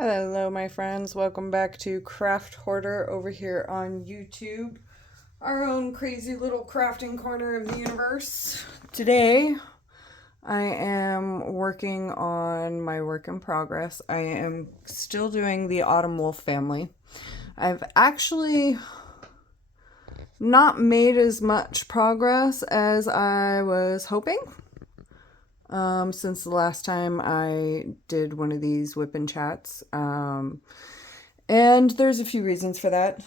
Hello, my friends. Welcome back to Craft Hoarder over here on YouTube, our own crazy little crafting corner of the universe. Today, I am working on my work in progress. I am still doing the Autumn Wolf family. I've actually not made as much progress as I was hoping. Since the last time I did one of these whip and chats. And there's a few reasons for that.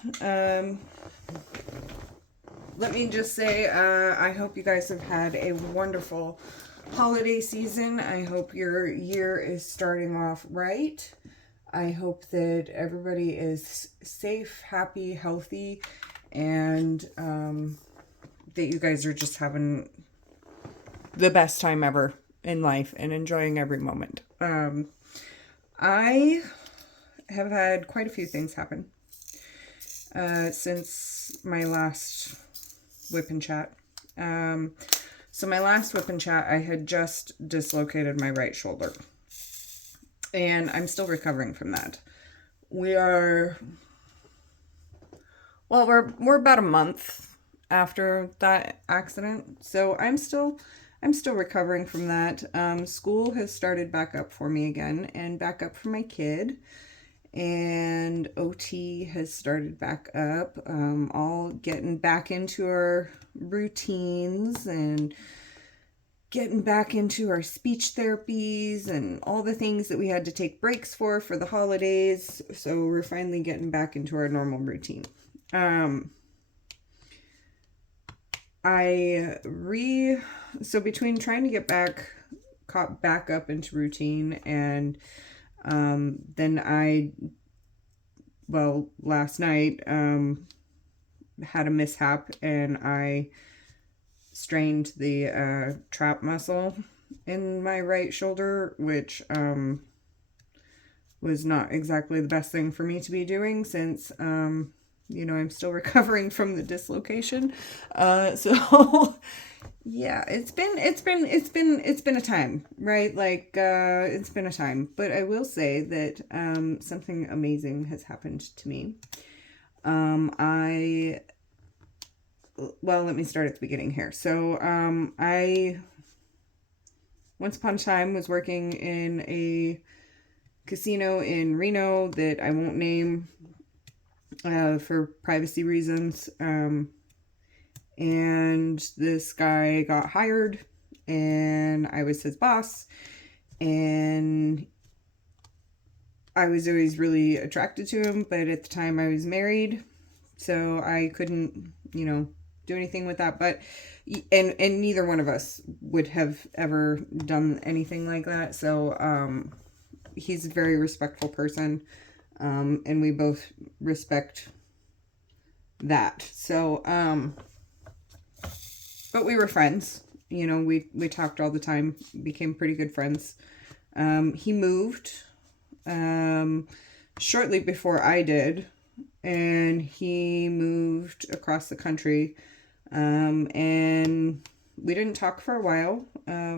Let me just say, I hope you guys have had a wonderful holiday season. I hope your year is starting off right. I hope that everybody is safe, happy, healthy, and that you guys are just having the best time ever in life and enjoying every moment. I have had quite a few things happen since my last whip and chat. So my last whip and chat, I had just dislocated my right shoulder, and I'm still recovering from that. We're about a month after that accident, so I'm still recovering from that. School has started back up for me again, and back up for my kid, and OT has started back up. All getting back into our routines and getting back into our speech therapies and all the things that we had to take breaks for the holidays. So we're finally getting back into our normal routine. So between trying to get caught back up into routine, and then last night, had a mishap, and I strained the trap muscle in my right shoulder, which was not exactly the best thing for me to be doing, since I'm still recovering from the dislocation. So yeah, it's been a time, right? It's been a time, but I will say that something amazing has happened to me. Let me start at the beginning here. So I once upon a time was working in a casino in Reno that I won't name for privacy reasons. And this guy got hired, and I was his boss, and I was always really attracted to him, but at the time I was married, so I couldn't, do anything with that. But and neither one of us would have ever done anything like that. So he's a very respectful person, and we both respect that. So but we were friends. We talked all the time, became pretty good friends. He moved shortly before I did, and he moved across the country, and we didn't talk for a while,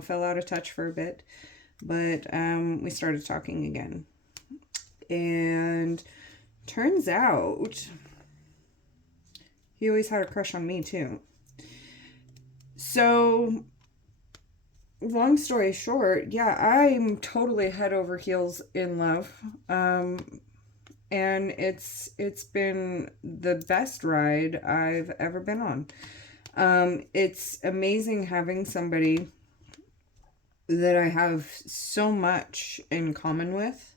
fell out of touch for a bit, but we started talking again. And turns out he always had a crush on me too. So, long story short, yeah, I'm totally head over heels in love. And it's been the best ride I've ever been on. It's amazing having somebody that I have so much in common with.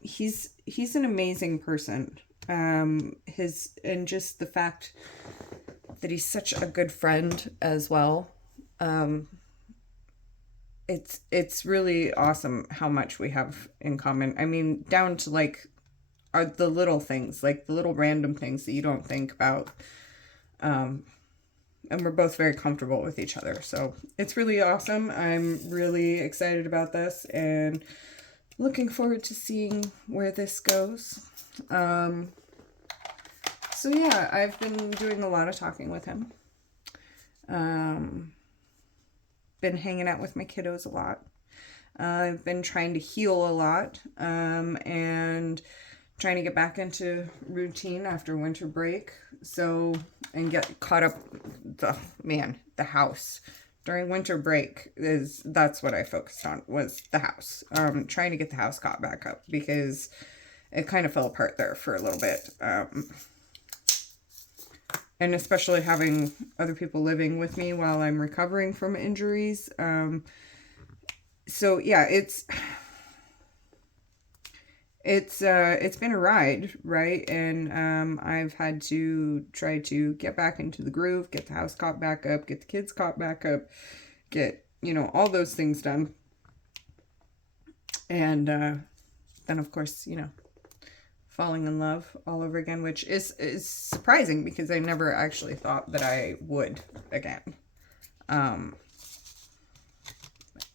He's an amazing person. And just the fact that he's such a good friend as well. It's really awesome how much we have in common. I mean, down to are the little things, like the little random things that you don't think about. And we're both very comfortable with each other. So it's really awesome. I'm really excited about this and looking forward to seeing where this goes. So yeah, I've been doing a lot of talking with him. Been hanging out with my kiddos a lot. I've been trying to heal a lot, and trying to get back into routine after winter break. So, and get caught up. The house during winter break that's what I focused on, was the house. Trying to get the house caught back up because it kind of fell apart there for a little bit. And especially having other people living with me while I'm recovering from injuries. So yeah, it's been a ride, right? And I've had to try to get back into the groove, get the house caught back up, get the kids caught back up, get, all those things done. And then of course, falling in love all over again, which is surprising because I never actually thought that I would again.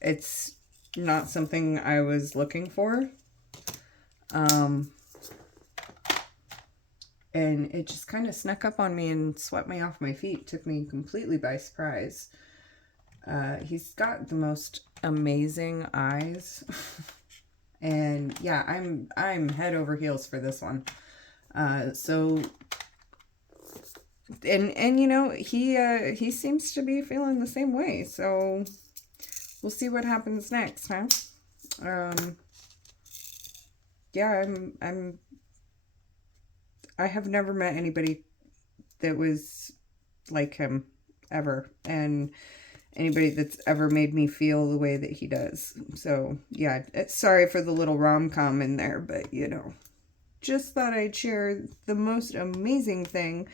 It's not something I was looking for. And it just kind of snuck up on me and swept me off my feet, took me completely by surprise. He's got the most amazing eyes. And yeah, I'm head over heels for this one. So, and he seems to be feeling the same way. So we'll see what happens next, huh? Yeah, I have never met anybody that was like him ever, and anybody that's ever made me feel the way that he does. So yeah, sorry for the little rom-com in there, but just thought I'd share the most amazing thing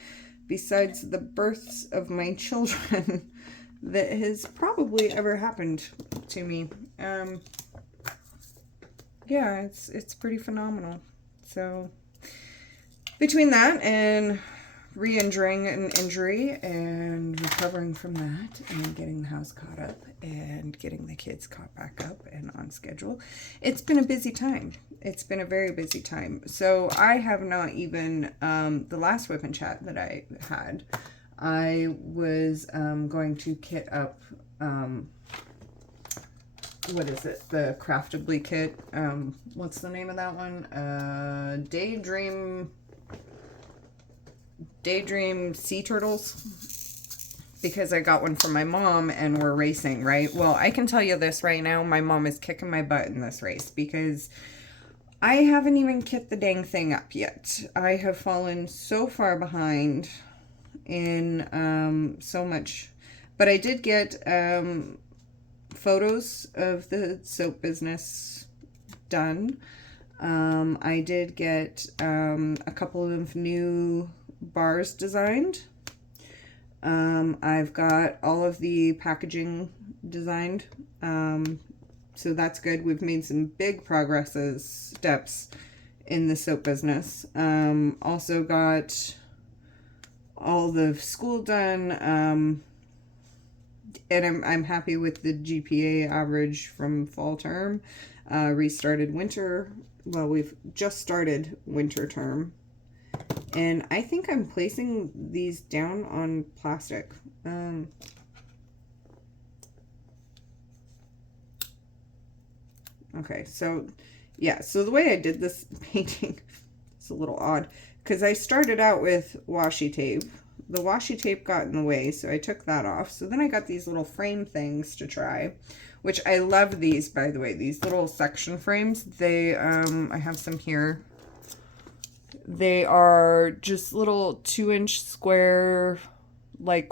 besides the births of my children that has probably ever happened to me. Yeah, it's pretty phenomenal. So between that and re-injuring an injury and recovering from that and getting the house caught up and getting the kids caught back up and on schedule, it's been a busy time. It's been a very busy time. So I have not even, the last whip and chat that I had, I was going to kit up, what is it? The Craftably kit. What's the name of that one? Daydream Sea Turtles, because I got one from my mom and we're racing, right? Well, I can tell you this right now, my mom is kicking my butt in this race because I haven't even kit the dang thing up yet. I have fallen so far behind in so much, but I did get photos of the soap business done. I did get a couple of new bars designed. I've got all of the packaging designed, so that's good. We've made some big steps in the soap business. Also got all the school done, and I'm happy with the GPA average from fall term. Restarted winter. Well, we've just started winter term. And I think I'm placing these down on plastic. Okay, so yeah, so the way I did this painting is a little odd because I started out with washi tape. The washi tape got in the way, so I took that off. So then I got these little frame things to try, which I love these, by the way, these little section frames. They, I have some here. They are just little 2-inch square, like,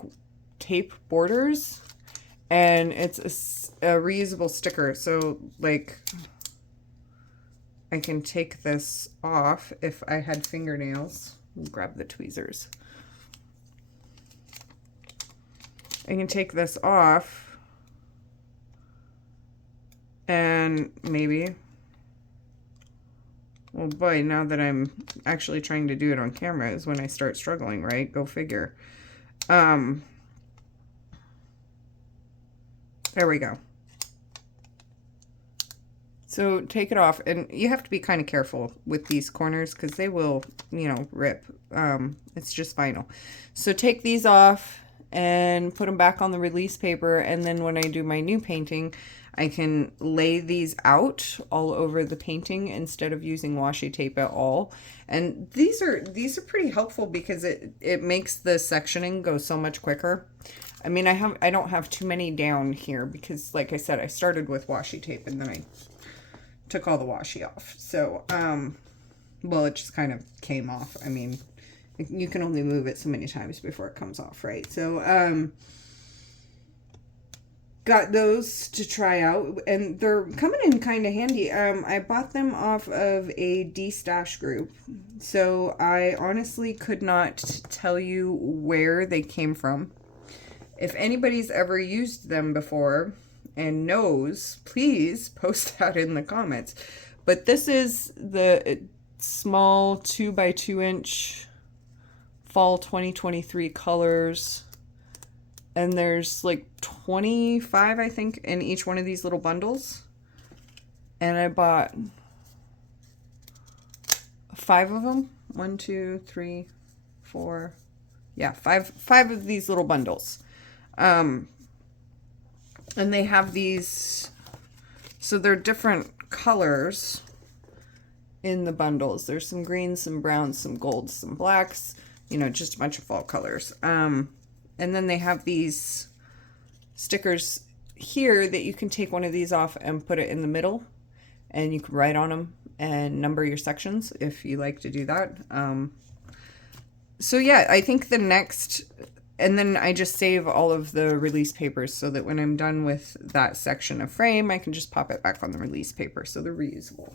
tape borders, and it's a reusable sticker. So, like, I can take this off if I had fingernails. Grab the tweezers. I can take this off, and maybe... Well, boy, now that I'm actually trying to do it on camera is when I start struggling, right? Go figure. There we go. So take it off, and you have to be kind of careful with these corners because they will, rip. It's just vinyl. So take these off and put them back on the release paper, and then when I do my new painting, I can lay these out all over the painting instead of using washi tape at all. And these are pretty helpful because it makes the sectioning go so much quicker. I mean, I don't have too many down here because, like I said, I started with washi tape and then I took all the washi off. So, well, it just kind of came off. I mean, you can only move it so many times before it comes off, right? So, got those to try out, and they're coming in kind of handy. I bought them off of a D-Stash group, so I honestly could not tell you where they came from. If anybody's ever used them before and knows, please post that in the comments. But this is the small 2x2 inch fall 2023 colors. And there's like 25, I think, in each one of these little bundles. And I bought 5 of them. 1, 2, 3, 4. Yeah, five of these little bundles. And they have these, so they're different colors in the bundles. There's some greens, some browns, some golds, some blacks, you know, just a bunch of fall colors. And then they have these stickers here that you can take one of these off and put it in the middle, and you can write on them and number your sections if you like to do that. So yeah, I think the next, and then I just save all of the release papers so that when I'm done with that section of frame, I can just pop it back on the release paper, so they're reusable.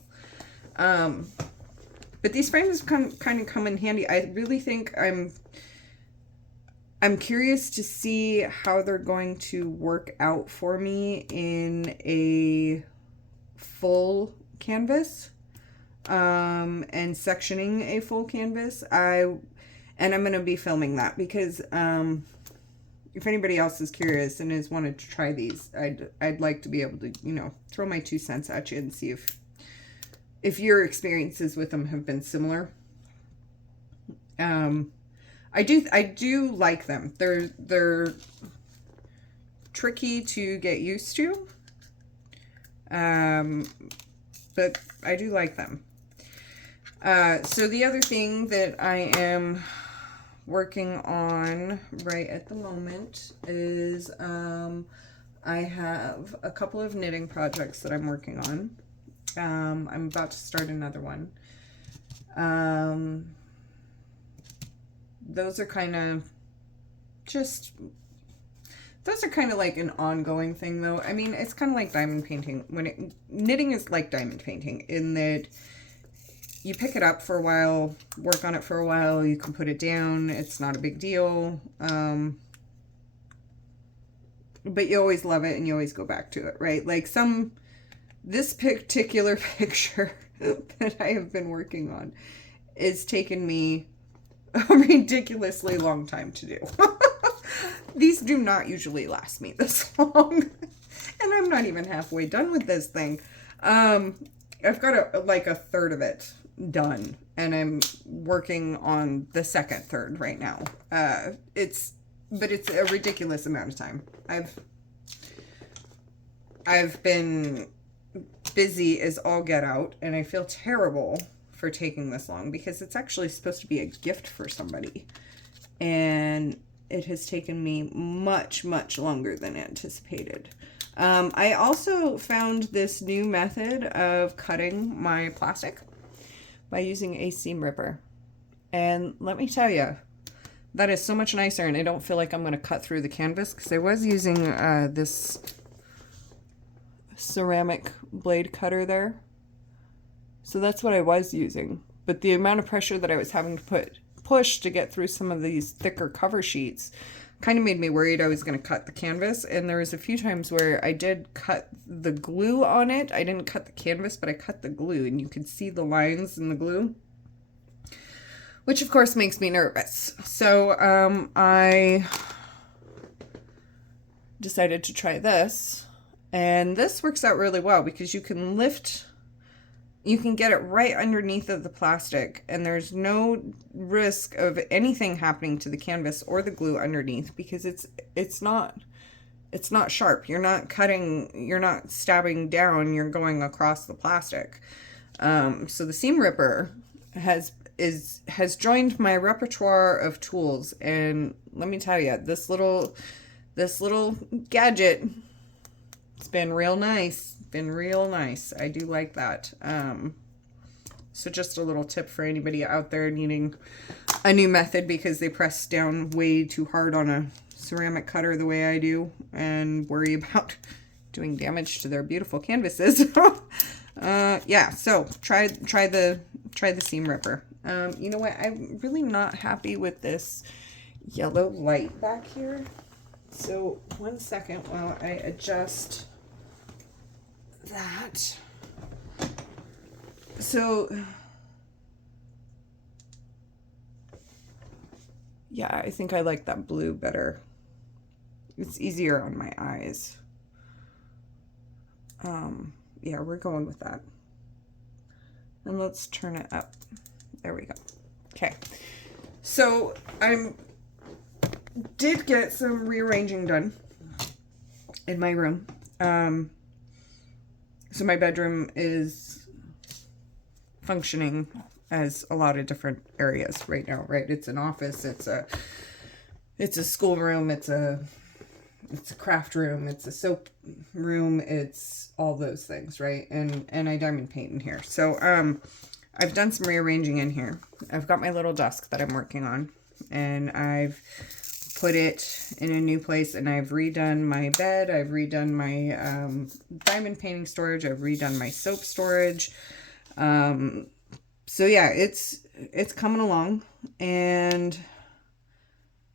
But these frames kind of come in handy. I really think I'm curious to see how they're going to work out for me in a full canvas, and sectioning a full canvas. And I'm going to be filming that because, if anybody else is curious and has wanted to try these, I'd like to be able to, you know, throw my 2 cents at you and see if your experiences with them have been similar. I do like them. They're tricky to get used to. But I do like them. So the other thing that I am working on right at the moment is I have a couple of knitting projects that I'm working on. I'm about to start another one. Those are kind of like an ongoing thing, though. I mean, it's kind of like diamond painting. Knitting is like diamond painting in that you pick it up for a while, work on it for a while, you can put it down. It's not a big deal. But you always love it and you always go back to it, right? Like this particular picture that I have been working on is taken me a ridiculously long time to do. These do not usually last me this long. And I'm not even halfway done with this thing. I've got like a third of it done, and I'm working on the second third right now. It's a ridiculous amount of time. I've been busy as all get out, and I feel terrible for taking this long because it's actually supposed to be a gift for somebody, and it has taken me much, much longer than anticipated. I also found this new method of cutting my plastic by using a seam ripper. And let me tell you, that is so much nicer, and I don't feel like I'm going to cut through the canvas because I was using this ceramic blade cutter there. So that's what I was using. But the amount of pressure that I was having to push to get through some of these thicker cover sheets kind of made me worried I was going to cut the canvas. And there was a few times where I did cut the glue on it. I didn't cut the canvas, but I cut the glue, and you could see the lines in the glue, which of course makes me nervous. So I decided to try this, and this works out really well because you can get it right underneath of the plastic, and there's no risk of anything happening to the canvas or the glue underneath because it's not it's not sharp. You're not cutting, you're not stabbing down, you're going across the plastic. So the seam ripper has joined my repertoire of tools, and let me tell you, this little gadget, it's been real nice. Been real nice. I do like that. So just a little tip for anybody out there needing a new method because they press down way too hard on a ceramic cutter the way I do and worry about doing damage to their beautiful canvases. Yeah, so try the seam ripper. You know what? I'm really not happy with this yellow light back here. So 1 second while I adjust that. So yeah, I think I like that blue better. It's easier on my eyes. Yeah, we're going with that. And let's turn it up. There we go. Okay. So did get some rearranging done in my room. So my bedroom is functioning as a lot of different areas right now, right? It's an office, it's a schoolroom, it's a craft room, it's a soap room, it's all those things, right? And I diamond paint in here. So I've done some rearranging in here. I've got my little desk that I'm working on, and I've put it in a new place, and I've redone my bed, I've redone my diamond painting storage, I've redone my soap storage. So yeah, it's coming along, and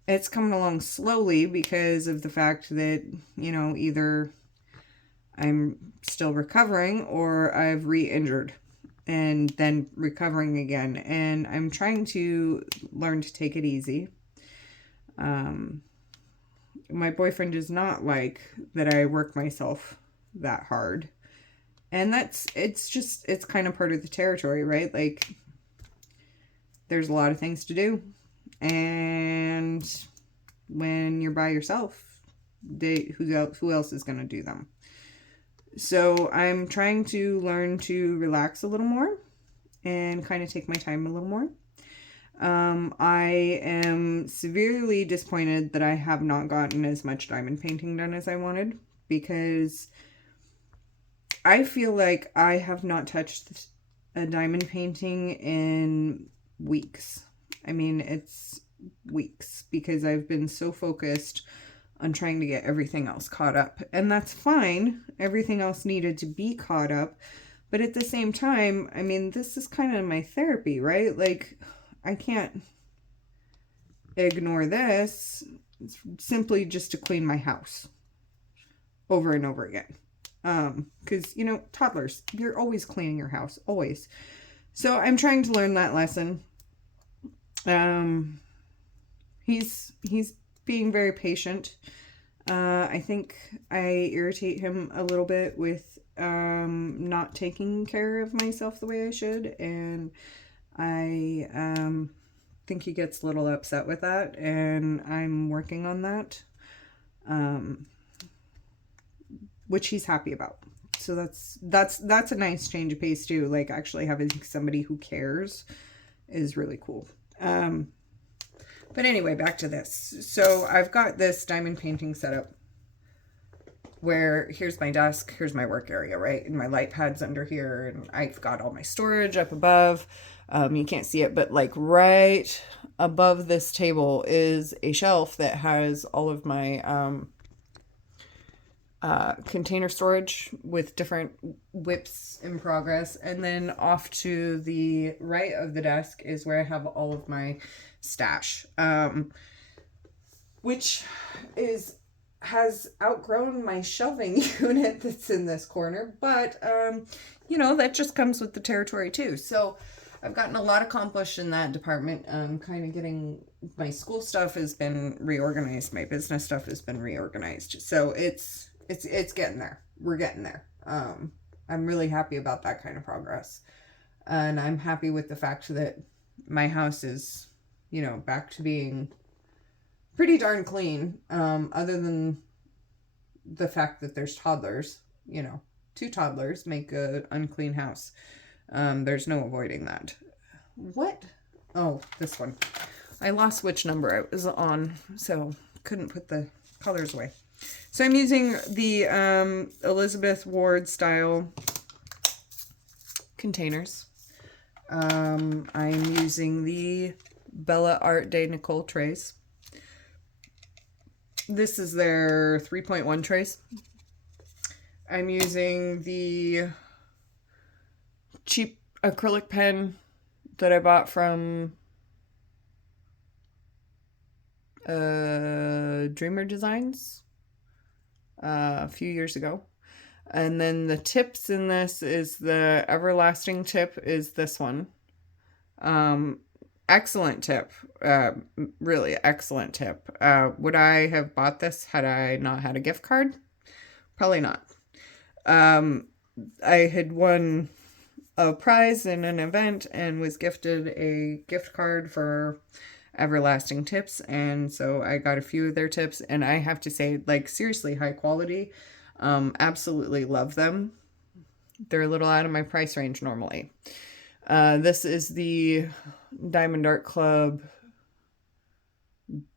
it's coming along slowly because of the fact that, you know, either I'm still recovering or I've re-injured and then recovering again. And I'm trying to learn to take it easy. My boyfriend does not like that I work myself that hard. And it's kind of part of the territory, right? Like, there's a lot of things to do. And when you're by yourself, who else is going to do them? So I'm trying to learn to relax a little more and kind of take my time a little more. I am severely disappointed that I have not gotten as much diamond painting done as I wanted, because I feel like I have not touched a diamond painting in weeks. I mean, it's weeks because I've been so focused on trying to get everything else caught up. And that's fine. Everything else needed to be caught up. But at the same time, I mean, this is kind of my therapy, right? Like, I can't ignore this. It's simply just to clean my house over and over again. Because, you know, toddlers, you're always cleaning your house, always. So I'm trying to learn that lesson. He's being very patient. I think I irritate him a little bit with not taking care of myself the way I should, and I think he gets a little upset with that, and I'm working on that, which he's happy about. So that's a nice change of pace too. Like, actually having somebody who cares is really cool. But anyway, back to this. So I've got this diamond painting setup where here's my desk, here's my work area, right? And my light pad's under here, and I've got all my storage up above. You can't see it, but like right above this table is a shelf that has all of my container storage with different whips in progress. And then off to the right of the desk is where I have all of my stash, which has outgrown my shelving unit that's in this corner, but you know, that just comes with the territory too. So I've gotten a lot accomplished in that department. Kind of getting my school stuff has been reorganized, my business stuff has been reorganized, so it's getting there. We're getting there. I'm really happy about that kind of progress, and I'm happy with the fact that my house is, you know, back to being pretty darn clean, other than the fact that there's toddlers, you know, 2 toddlers make a unclean house. There's no avoiding that. What? Oh, this one. I lost which number I was on, so couldn't put the colors away. So I'm using the Elizabeth Ward style containers. I'm using the Bella Art de Nicole trays. This is their 3.1 trays. I'm using the cheap acrylic pen that I bought from Dreamer Designs a few years ago. And then the tips in this is the Everlasting tip is this one. Excellent tip. Really excellent tip. Would I have bought this had I not had a gift card? Probably not. I had won a prize in an event and was gifted a gift card for Everlasting tips, and so I got a few of their tips, and I have to say, like, seriously high quality. Absolutely love them. They're a little out of my price range normally. This is the Diamond Art Club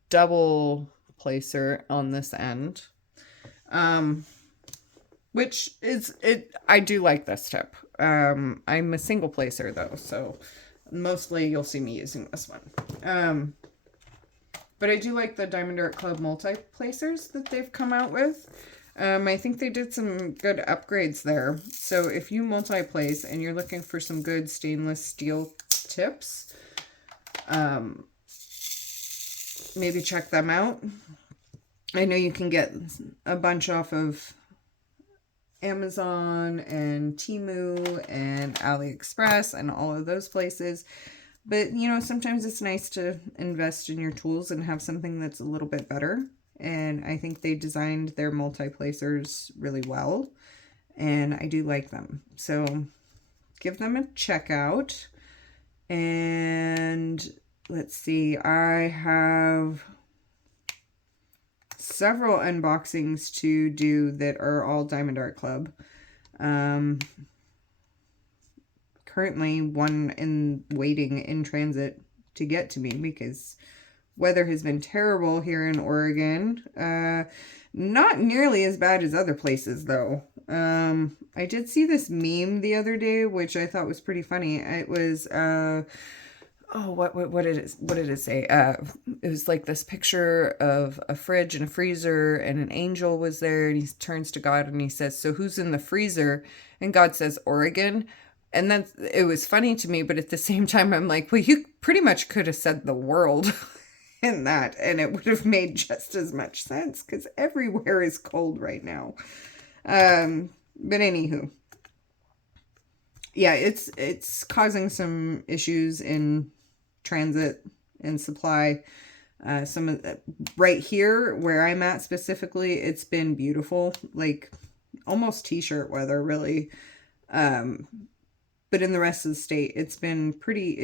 double placer on this end. Which is it. I do like this tip. I'm a single placer though, so mostly you'll see me using this one. But I do like the Diamond Art Club multi-placers that they've come out with. I think they did some good upgrades there. So if you multi-place and you're looking for some good stainless steel tips, maybe check them out. I know you can get a bunch off of Amazon and Temu and AliExpress and all of those places. But, you know, sometimes it's nice to invest in your tools and have something that's a little bit better. And I think they designed their multi-placers really well. And I do like them. So give them a check out. And let's see, I have several unboxings to do that are all Diamond Art Club. Currently one in waiting in transit to get to me because weather has been terrible here in Oregon. Not nearly as bad as other places though. I did see this meme the other day, which I thought was pretty funny. It was, what did it say? It was like this picture of a fridge and a freezer, and an angel was there, and he turns to God and he says, "So who's in the freezer?" And God says, "Oregon." And then it was funny to me, but at the same time, I'm like, well, you pretty much could have said the world in that, and it would have made just as much sense because everywhere is cold right now. But anywho, yeah, it's causing some issues in transit and supply. Some of the, right here where I'm at specifically, it's been beautiful, like almost t-shirt weather, really. But in the rest of the state, it's been pretty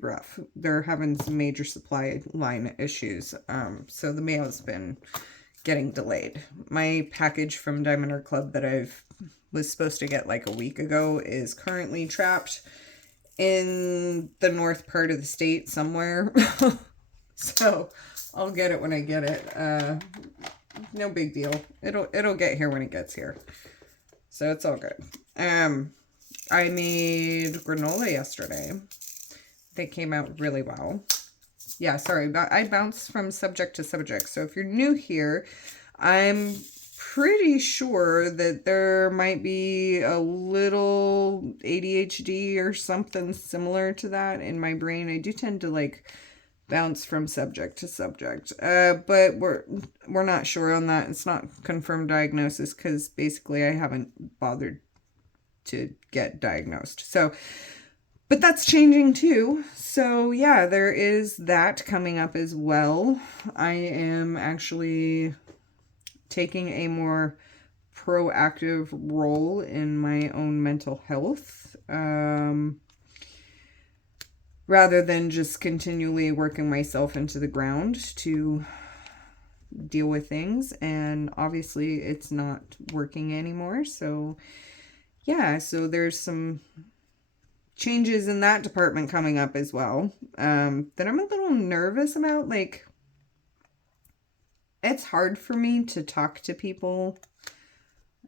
rough. They're having some major supply line issues. So the mail's been getting delayed. My package from Diamond Art Club that was supposed to get like a week ago is currently trapped in the north part of the state somewhere. So I'll get it when I get it. No big deal. It'll get here when it gets here. So it's all good. I made granola yesterday. They came out really well. Yeah, sorry, but I bounce from subject to subject. So if you're new here, I'm pretty sure that there might be a little ADHD or something similar to that in my brain. I do tend to like bounce from subject to subject. But we're not sure on that. It's not confirmed diagnosis because basically I haven't bothered to get diagnosed. So, but that's changing too. So yeah, there is that coming up as well. I am actually taking a more proactive role in my own mental health, rather than just continually working myself into the ground to deal with things, and obviously it's not working anymore. So yeah, so there's some changes in that department coming up as well, that I'm a little nervous about. Like, it's hard for me to talk to people.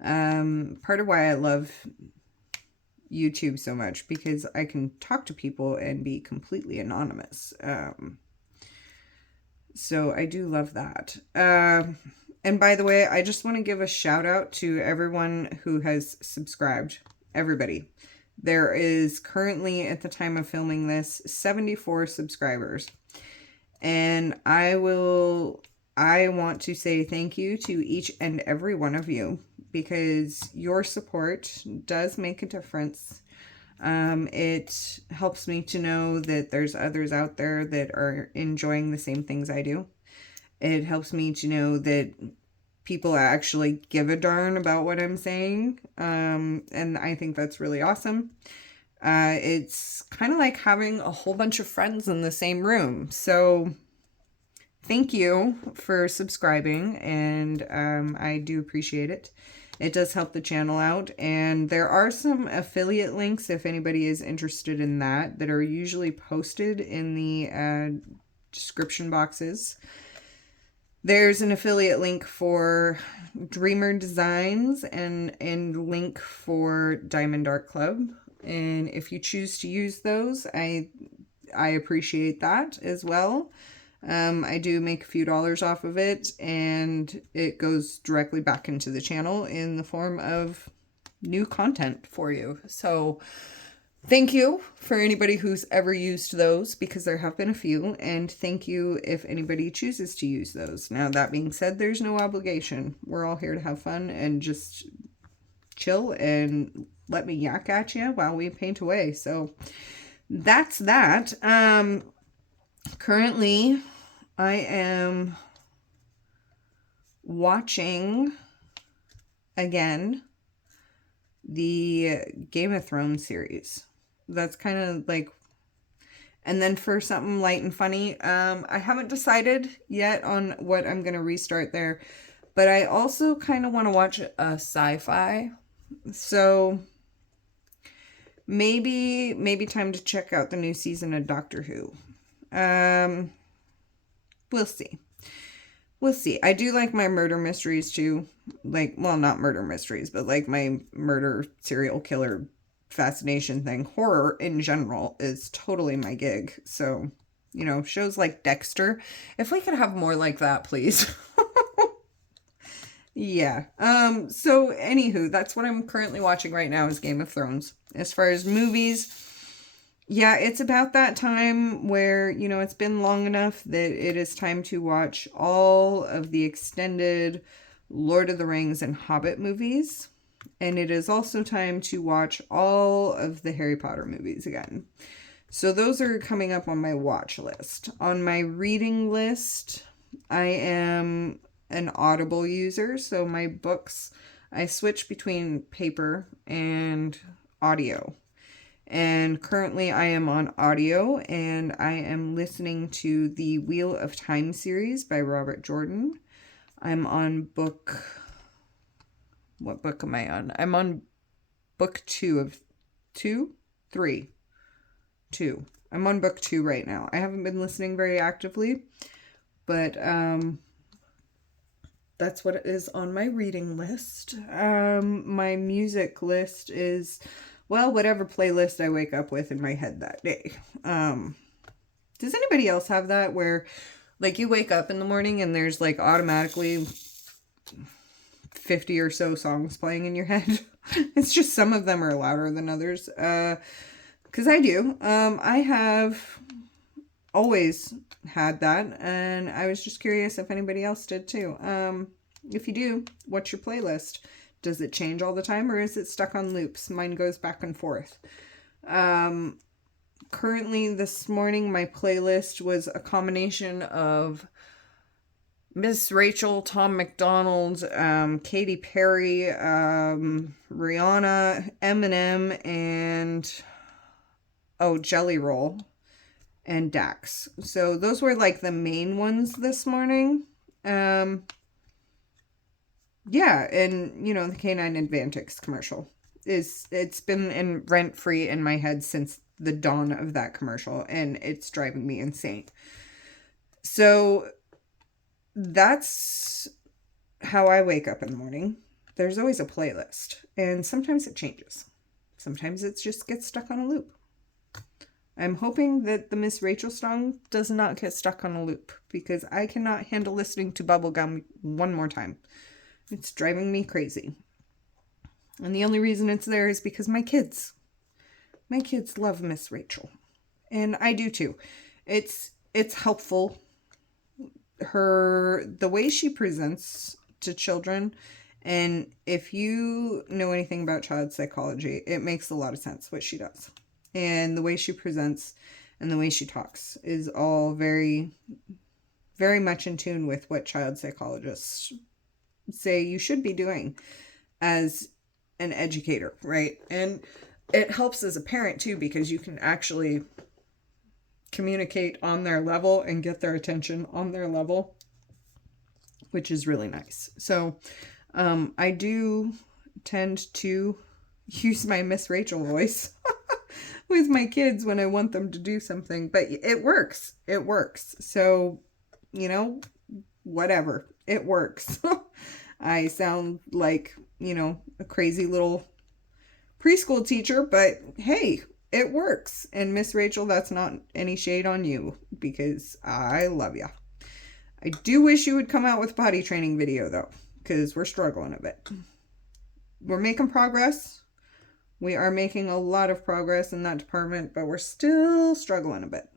Part of why I love YouTube so much, because I can talk to people and be completely anonymous. So I do love that. And by the way, I just want to give a shout out to everyone who has subscribed. Everybody. There is currently, at the time of filming this, 74 subscribers. And I want to say thank you to each and every one of you, because your support does make a difference. It helps me to know that there's others out there that are enjoying the same things I do. It helps me to know that people actually give a darn about what I'm saying. And I think that's really awesome. It's kind of like having a whole bunch of friends in the same room. So thank you for subscribing, and I do appreciate it. It does help the channel out, and there are some affiliate links if anybody is interested in that are usually posted in the description boxes. There's an affiliate link for Dreamer Designs and link for Diamond Art Club. And if you choose to use those, I appreciate that as well. I do make a few dollars off of it, and it goes directly back into the channel in the form of new content for you. So thank you for anybody who's ever used those, because there have been a few, and thank you if anybody chooses to use those. Now, that being said, there's no obligation. We're all here to have fun and just chill and let me yak at you while we paint away. So that's that. Currently, I am watching again the Game of Thrones series. That's kind of like, and then for something light and funny, I haven't decided yet on what I'm going to restart there, but I also kind of want to watch a sci-fi. So maybe time to check out the new season of Doctor Who. We'll see. We'll see. I do like my murder mysteries too. Like, well, not murder mysteries, but like my murder serial killer fascination thing. Horror in general is totally my gig. So, you know, shows like Dexter. If we could have more like that, please. Yeah. So anywho, that's what I'm currently watching right now is Game of Thrones. As far as movies, yeah, it's about that time where, you know, it's been long enough that it is time to watch all of the extended Lord of the Rings and Hobbit movies. And it is also time to watch all of the Harry Potter movies again. So those are coming up on my watch list. On my reading list, I am an Audible user. So my books, I switch between paper and audio. And currently I am on audio, and I am listening to the Wheel of Time series by Robert Jordan. I'm on book... What book am I on? I'm on book 2 of... 2? 3. 2. I'm on book 2 right now. I haven't been listening very actively, but that's what it is on my reading list. My music list is... well, whatever playlist I wake up with in my head that day. Does anybody else have that where, like, you wake up in the morning and there's, like, automatically 50 or so songs playing in your head? It's just some of them are louder than others. Because I do. I have always had that, and I was just curious if anybody else did too. If you do, what's your playlist? Does it change all the time, or is it stuck on loops? Mine goes back and forth. Currently, this morning, my playlist was a combination of Miss Rachel, Tom McDonald, Katy Perry, Rihanna, Eminem, and Jelly Roll, and Dax. So those were like the main ones this morning. Yeah, and you know, the Canine Advantix commercial it's been in rent-free in my head since the dawn of that commercial, and it's driving me insane. So that's how I wake up in the morning. There's always a playlist, and sometimes it changes. Sometimes it just gets stuck on a loop. I'm hoping that the Miss Rachel song does not get stuck on a loop, because I cannot handle listening to Bubblegum one more time. It's driving me crazy. And the only reason it's there is because my kids love Miss Rachel. And I do too. It's helpful. The way she presents to children, and if you know anything about child psychology, it makes a lot of sense what she does. And the way she presents and the way she talks is all very, very much in tune with what child psychologists say you should be doing as an educator, right? And it helps as a parent too, because you can actually communicate on their level and get their attention on their level, which is really nice. So I do tend to use my Miss Rachel voice with my kids when I want them to do something, but it works. It works. So, you know, whatever. It works. I sound like, you know, a crazy little preschool teacher, but hey, it works. And Miss Rachel, that's not any shade on you, because I love ya. I do wish you would come out with a potty training video though, because we're struggling a bit. We're making progress. We are making a lot of progress in that department, but we're still struggling a bit.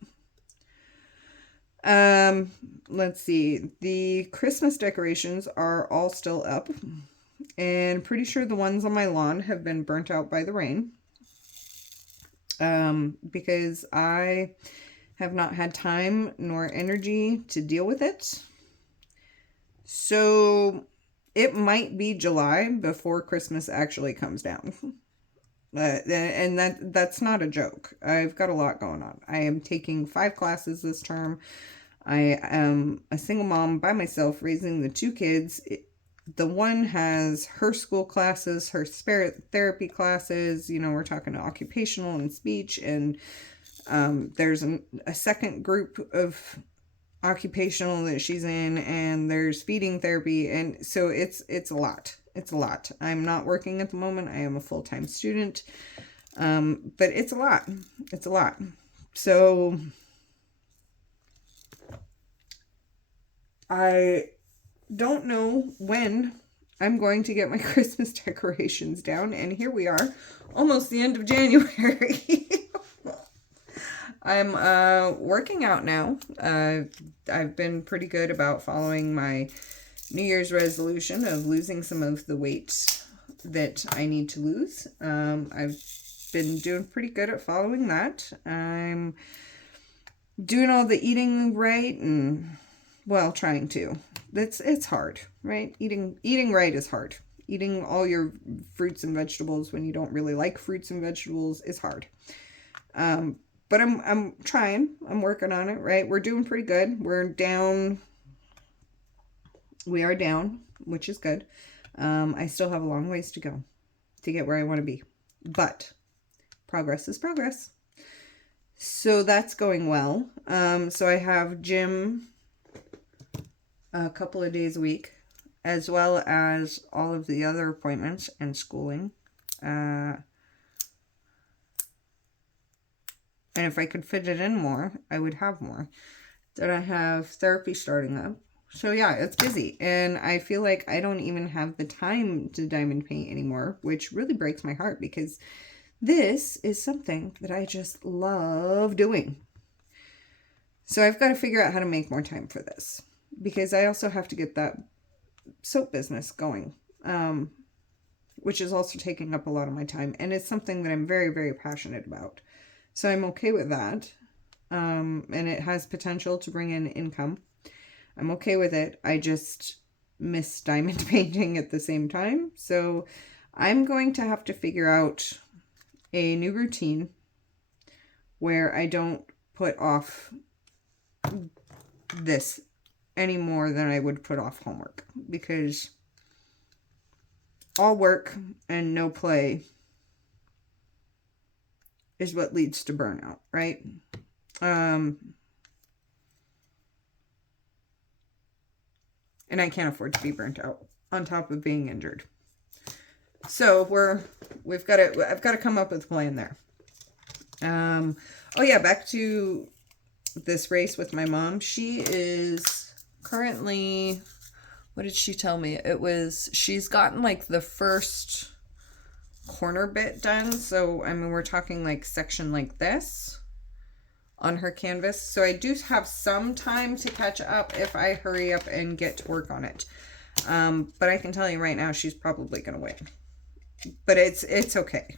Let's see. The Christmas decorations are all still up, and pretty sure the ones on my lawn have been burnt out by the rain. Because I have not had time nor energy to deal with it. So it might be July before Christmas actually comes down. And that's not a joke. I've got a lot going on. I am taking 5 classes this term. I am a single mom by myself raising the 2 kids. The one has her school classes, her spirit therapy classes. You know, we're talking occupational and speech, and there's a second group of occupational that she's in, and there's feeding therapy, and so it's a lot. It's a lot. I'm not working at the moment. I am a full-time student. But it's a lot. It's a lot. So I don't know when I'm going to get my Christmas decorations down, and here we are, almost the end of January. I'm working out now. I've been pretty good about following my New Year's resolution of losing some of the weight that I need to lose. I've been doing pretty good at following that. I'm doing all the eating right, and well, trying to. It's hard, right? Eating right is hard. Eating all your fruits and vegetables when you don't really like fruits and vegetables is hard. But I'm trying. I'm working on it, right? We're doing pretty good. We are down, which is good. I still have a long ways to go to get where I want to be. But progress is progress. So that's going well. So I have gym a couple of days a week, as well as all of the other appointments and schooling. And if I could fit it in more, I would have more. Then I have therapy starting up. So yeah, it's busy. And I feel like I don't even have the time to diamond paint anymore, which really breaks my heart, because this is something that I just love doing. So I've got to figure out how to make more time for this, because I also have to get that soap business going, which is also taking up a lot of my time. And it's something that I'm very, very passionate about. So I'm okay with that. And it has potential to bring in income. I'm okay with it. I just miss diamond painting at the same time. So I'm going to have to figure out a new routine where I don't put off this any more than I would put off homework, because all work and no play is what leads to burnout, right? And I can't afford to be burnt out on top of being injured. So I've got to come up with a plan there. Oh yeah, back to this race with my mom. She is currently, what did she tell me? She's gotten like the first corner bit done. So, I mean, we're talking like section like this on her canvas. So I do have some time to catch up if I hurry up and get to work on it. But I can tell you right now, she's probably going to win. But it's okay.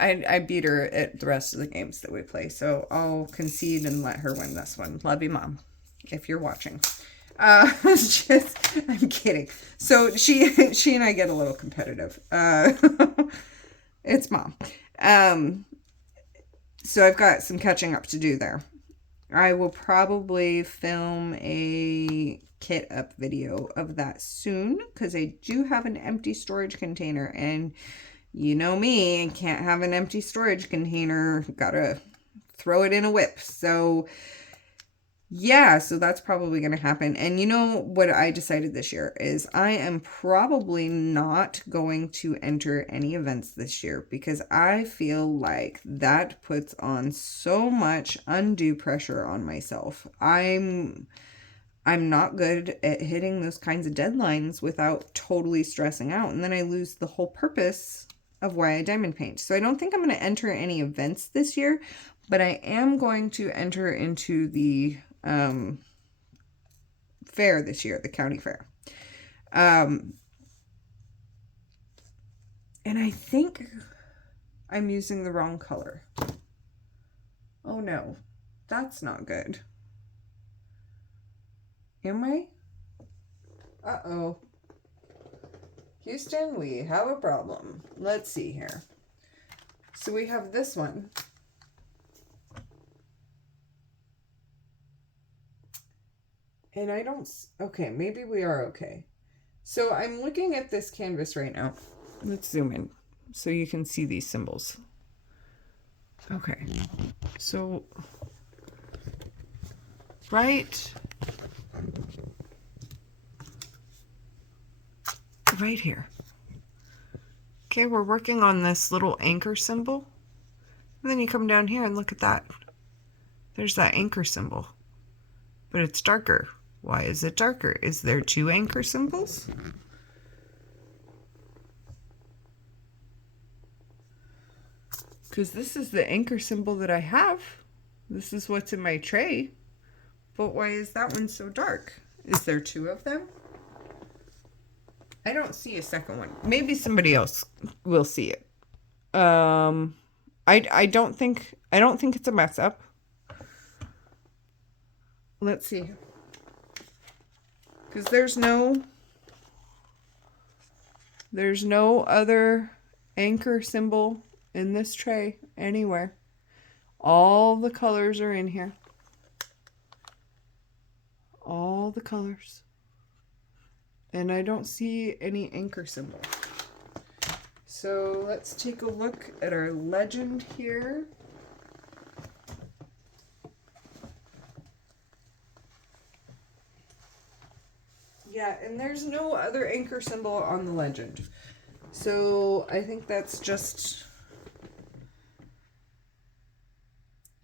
I beat her at the rest of the games that we play. So I'll concede and let her win this one. Love you, Mom, if you're watching. I'm kidding. So she and I get a little competitive. It's Mom. So I've got some catching up to do there. I will probably film a kit up video of that soon, because I do have an empty storage container, and you know me, I can't have an empty storage container. Gotta throw it in a whip. So yeah, so that's probably going to happen. And you know what I decided this year is I am probably not going to enter any events this year, because I feel like that puts on so much undue pressure on myself. I'm not good at hitting those kinds of deadlines without totally stressing out, and then I lose the whole purpose of why I diamond paint. So I don't think I'm going to enter any events this year, but I am going to enter into the fair this year, the county fair. And I think I'm using the wrong color. Oh no, that's not good. Am I? Uh-oh. Houston, we have a problem. Let's see here. So we have this one. And I don't... Okay, maybe we are okay. So I'm looking at this canvas right now. Let's zoom in so you can see these symbols. Okay. So... right here. Okay, we're working on this little anchor symbol. And then you come down here and look at that. There's that anchor symbol. But it's darker. Why is it darker? Is there two anchor symbols? Because this is the anchor symbol that I have. This is what's in my tray. But why is that one so dark? Is there two of them? I don't see a second one. Maybe somebody else will see it. I don't think it's a mess up. Let's see. Because there's no other anchor symbol in this tray anywhere. All the colors are in here. All the colors. And I don't see any anchor symbol. So let's take a look at our legend here. Yeah, and there's no other anchor symbol on the legend. So I think that's just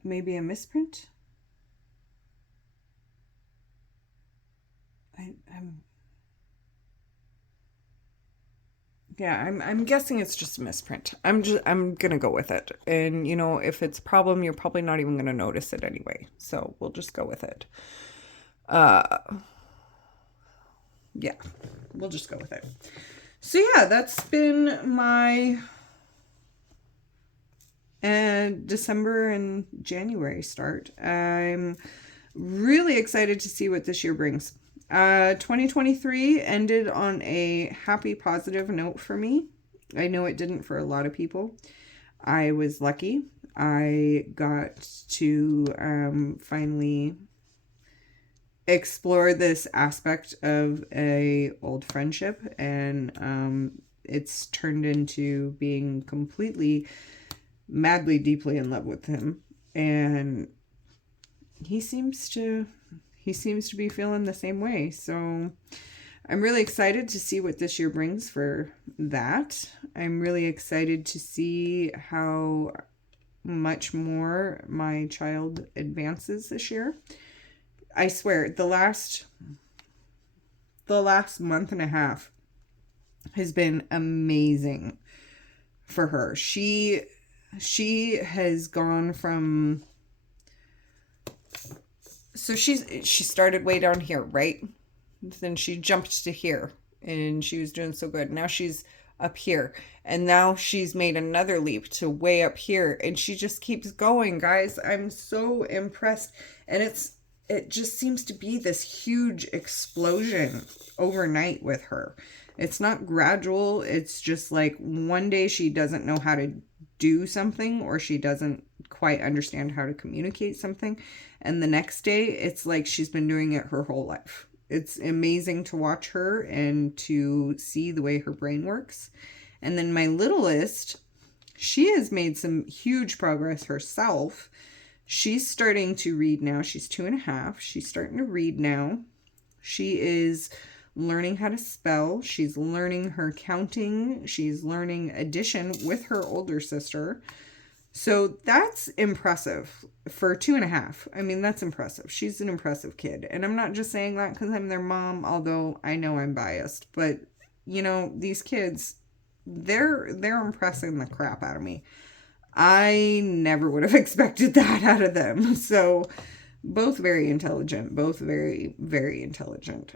maybe a misprint. I'm guessing it's just a misprint. I'm gonna go with it. And you know, if it's a problem, you're probably not even gonna notice it anyway. So we'll just go with it. Yeah, we'll just go with it. So yeah, that's been my December and January start. I'm really excited to see what this year brings. 2023 ended on a happy, positive note for me. I know it didn't for a lot of people. I was lucky. I got to finally explore this aspect of a old friendship, and it's turned into being completely madly deeply in love with him, and he seems to be feeling the same way. So I'm really excited to see what this year brings for that. I'm really excited to see how much more my child advances this year. I swear, the last month and a half has been amazing for her. She has gone from, so she started way down here, right? Then she jumped to here and she was doing so good. Now she's up here, and now she's made another leap to way up here, and she just keeps going, guys. I'm so impressed. And it just seems to be this huge explosion overnight with her. It's not gradual. It's just like one day she doesn't know how to do something, or she doesn't quite understand how to communicate something, and the next day it's like she's been doing it her whole life. It's amazing to watch her and to see the way her brain works. And then my littlest, she has made some huge progress herself. She's starting to read now. She's 2.5. She's starting to read now. She is learning how to spell. She's learning her counting. She's learning addition with her older sister. So that's impressive for 2.5. I mean, that's impressive. She's an impressive kid. And I'm not just saying that because I'm their mom, although I know I'm biased. But, you know, these kids, they're impressing the crap out of me. I never would have expected that out of them. So both very intelligent, both very, very intelligent.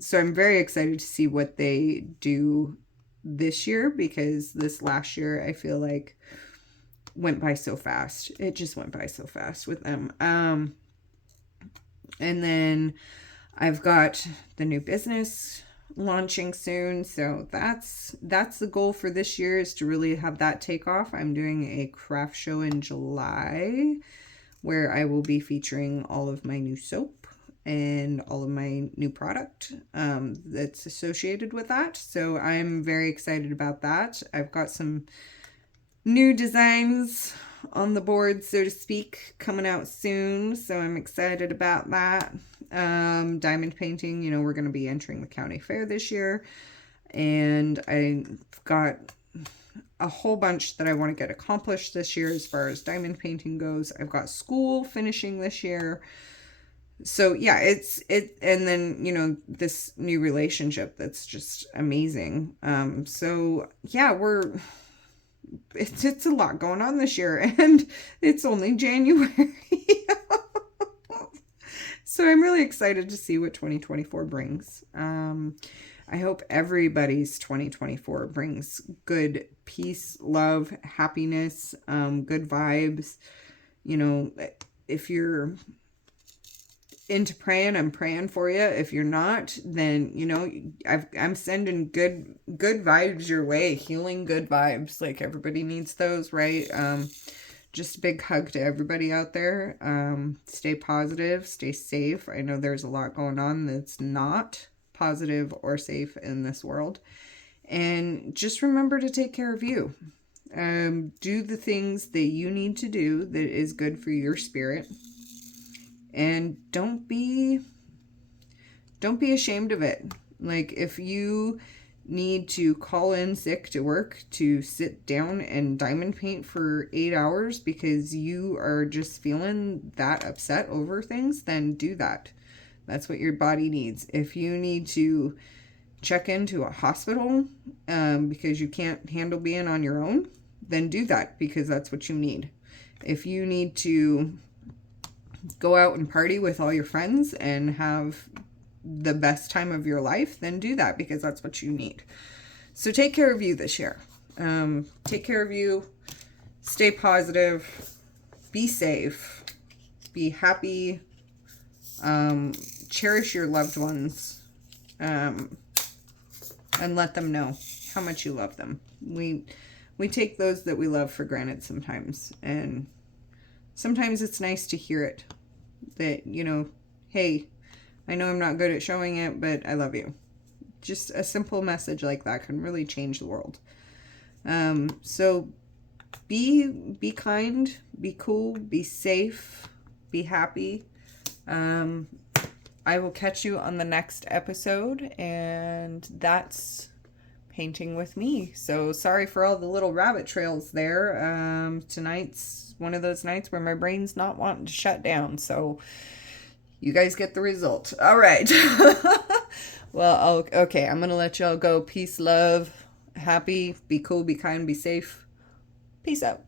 So I'm very excited to see what they do this year, because this last year I feel like went by so fast. It just went by so fast with them. And then I've got the new business launching soon. So that's the goal for this year, is to really have that take off. I'm doing a craft show in July where I will be featuring all of my new soap and all of my new product that's associated with that. So I'm very excited about that. I've got some new designs on the board, so to speak, coming out soon. So I'm excited about that. Diamond painting, you know, we're going to be entering the county fair this year. And I've got a whole bunch that I want to get accomplished this year as far as diamond painting goes. I've got school finishing this year. So yeah, and then, you know, this new relationship that's just amazing. So yeah, it's a lot going on this year, and it's only January. So I'm really excited to see what 2024 brings. I hope everybody's 2024 brings good peace, love, happiness, good vibes. You know, if you're into praying, I'm praying for you. If you're not, then, you know, I'm sending good vibes your way, healing good vibes. Like, everybody needs those, right? Just a big hug to everybody out there. Stay positive, stay safe. I know there's a lot going on that's not positive or safe in this world. And just remember to take care of you. Do the things that you need to do that is good for your spirit. And don't be ashamed of it. Like, if you need to call in sick to work to sit down and diamond paint for 8 hours because you are just feeling that upset over things, then do that. That's what your body needs. If you need to check into a hospital because you can't handle being on your own, then do that, because that's what you need. If you need to go out and party with all your friends and have the best time of your life, then do that, because that's what you need. So take care of you this year. Take care of you. Stay positive. Be safe. Be happy. Cherish your loved ones. And let them know how much you love them. We take those that we love for granted sometimes, and sometimes it's nice to hear it, that, you know, hey, I know I'm not good at showing it, but I love you. Just a simple message like that can really change the world. So be kind, be cool, be safe, be happy. I will catch you on the next episode, and that's painting with me. So sorry for all the little rabbit trails there. Tonight's one of those nights where my brain's not wanting to shut down. So you guys get the result. All right. Well, okay, I'm going to let y'all go. Peace, love, happy, be cool, be kind, be safe. Peace out.